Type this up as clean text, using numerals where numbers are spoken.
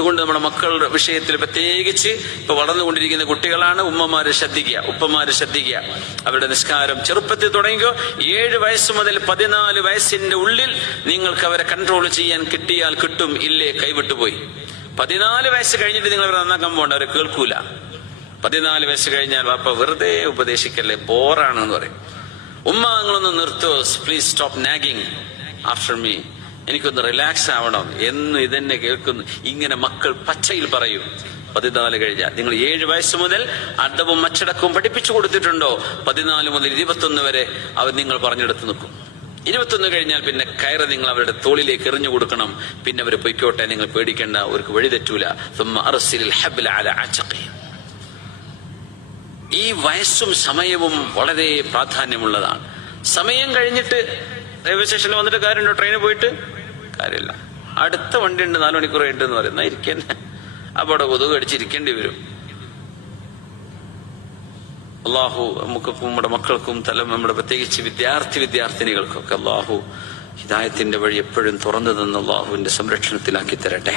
അതുകൊണ്ട് നമ്മുടെ മക്കളുടെ വിഷയത്തിൽ പ്രത്യേകിച്ച് ഇപ്പൊ വളർന്നുകൊണ്ടിരിക്കുന്ന കുട്ടികളാണ്, ഉമ്മമാര് ശ്രദ്ധിക്കുക, ഉപ്പമാര് ശ്രദ്ധിക്കുക. അവരുടെ നിസ്കാരം ചെറുപ്പത്തിൽ തുടങ്ങിക്കോ. 7 വയസ്സ് മുതൽ 14 വയസ്സിന്റെ ഉള്ളിൽ നിങ്ങൾക്ക് അവരെ കൺട്രോൾ ചെയ്യാൻ കിട്ടിയാൽ കിട്ടും, ഇല്ലേ കൈവിട്ടുപോയി. 14 വയസ്സ് കഴിഞ്ഞിട്ട് നിങ്ങൾ അവരെ നന്നാക്കാൻ പോകണ്ട, അവരെ കേൾക്കൂല. 14 വയസ്സ് കഴിഞ്ഞാൽ വാപ്പ വെറുതെ ഉപദേശിക്കല്ലേ, ബോറാണെന്ന് പറയും. ഉമ്മ നിങ്ങളൊന്ന് നിർത്തോ, please stop nagging after me, എനിക്കൊന്ന് റിലാക്സ് ആവണം എന്ന് ഇതെന്നെ കേൾക്കുന്നു. ഇങ്ങനെ മക്കൾ പച്ചയിൽ പറയും. 14 കഴിഞ്ഞാൽ നിങ്ങൾ 7 വയസ്സ് മുതൽ അടവും അച്ചടക്കവും പഠിപ്പിച്ചു കൊടുത്തിട്ടുണ്ടോ, 14 മുതൽ 21 വരെ അവർ നിങ്ങൾ പറഞ്ഞെടുത്ത് നിൽക്കും. 21 കഴിഞ്ഞാൽ പിന്നെ കയറ് നിങ്ങൾ അവരുടെ തോളിലേക്ക് എറിഞ്ഞു കൊടുക്കണം. പിന്നെ അവർ പൊയ്ക്കോട്ടെ, നിങ്ങൾ പേടിക്കേണ്ട, അവർക്ക് വഴി തെറ്റൂല. ഈ വയസ്സും സമയവും വളരെ പ്രാധാന്യമുള്ളതാണ്. സമയം കഴിഞ്ഞിട്ട് റെയിൽവേ സ്റ്റേഷനിൽ വന്നിട്ട് കാര്യമുണ്ടോ? ട്രെയിനിൽ പോയിട്ട് കാര്യമില്ല. അടുത്ത വണ്ടി ഉണ്ട്, 4 മണിക്കൂർ കഴിഞ്ഞിട്ട് എന്ന് പറയുന്ന ഇരിക്കന്നെ, അപ്പൊ അവിടെ കൊതുക് അടിച്ചിരിക്കേണ്ടി വരും. അള്ളാഹു നമുക്കും നമ്മുടെ മക്കൾക്കും നമ്മുടെ പ്രത്യേകിച്ച് വിദ്യാർത്ഥിനികൾക്കൊക്കെ അള്ളാഹു ഹിദായത്തിന്റെ വഴി എപ്പോഴും തുറന്നു തന്ന അള്ളാഹുവിന്റെ സംരക്ഷണത്തിലാക്കി തരട്ടെ.